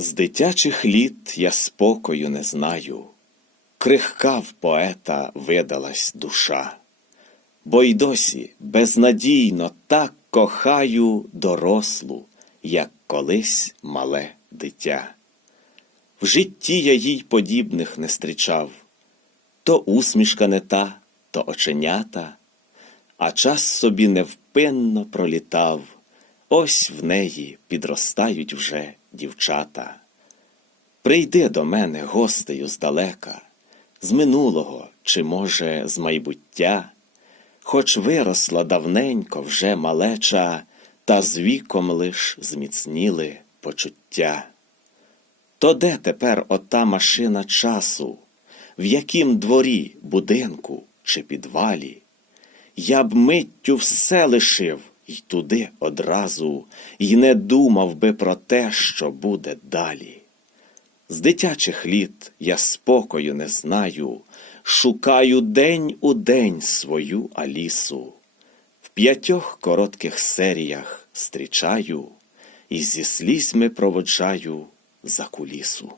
З дитячих літ я спокою не знаю, крихка в поета видалась душа, бо й досі безнадійно так кохаю дорослу, як колись мале дитя. В житті я їй подібних не стрічав, то усмішка не та, то оченята, а час собі невпинно пролітав, ось в неї підростають вже дівчата. Прийди до мене гостею здалека, з минулого чи, може, з майбуття, хоч виросла давненько вже малеча, та з віком лиш зміцніли почуття. То де тепер ота машина часу, в яким дворі, будинку чи підвалі? Я б миттю все лишив й туди одразу, й не думав би про те, що буде далі. З дитячих літ я спокою не знаю, шукаю день у день свою Алісу. В п'ятьох коротких серіях зустрічаю і зі слізьми проводжаю за кулісу.